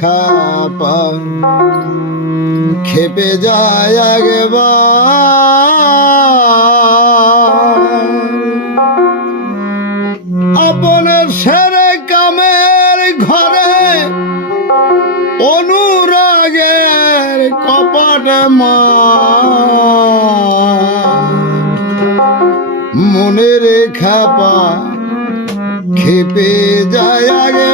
খাপা খেপে যায় আগেবার আপনের সেরে কামের ঘরে অনুরাগের কপাটে মা। মনে রেখা খেপে যায় আগে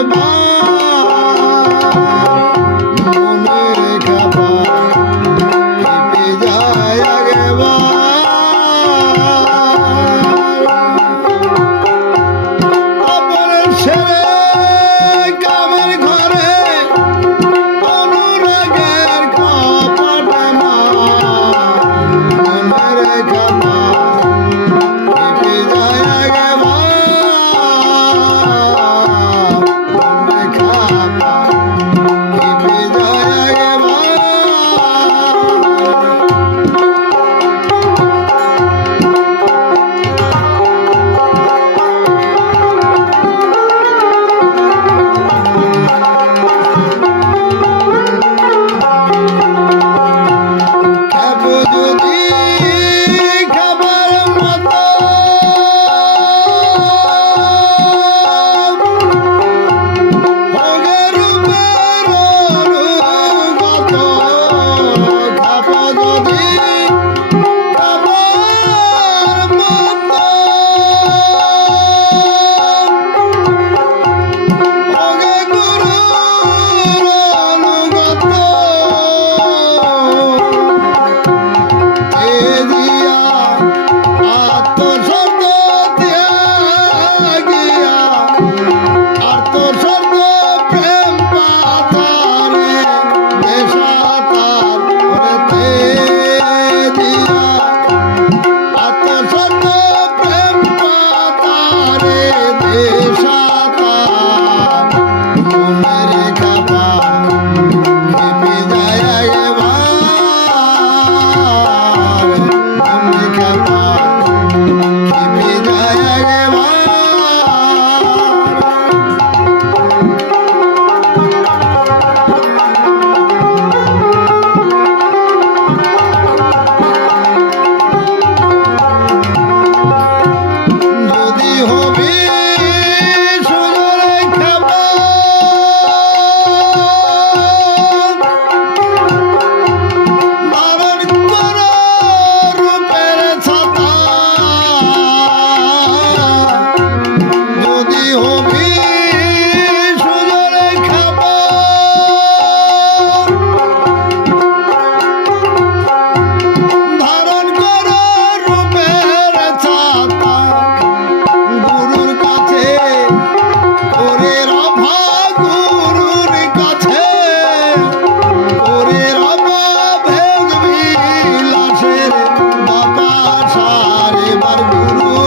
Guru.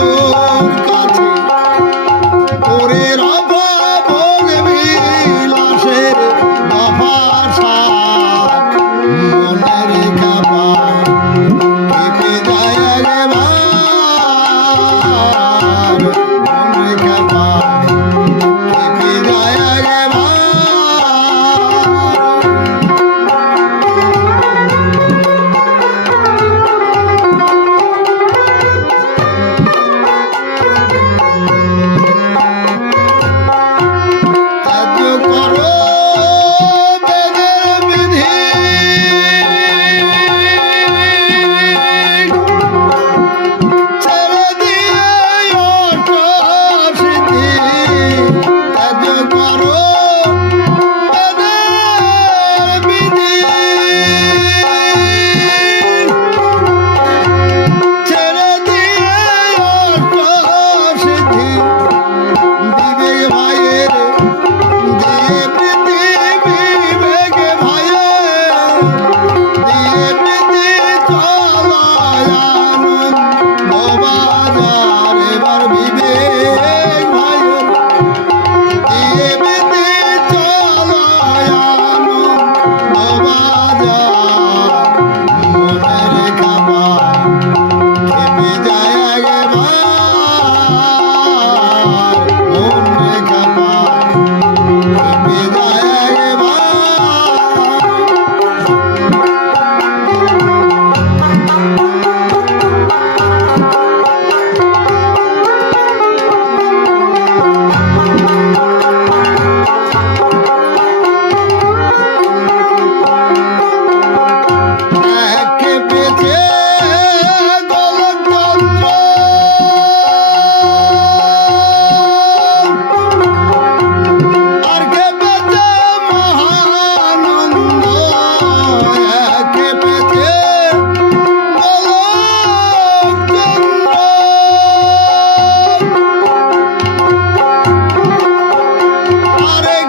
Party.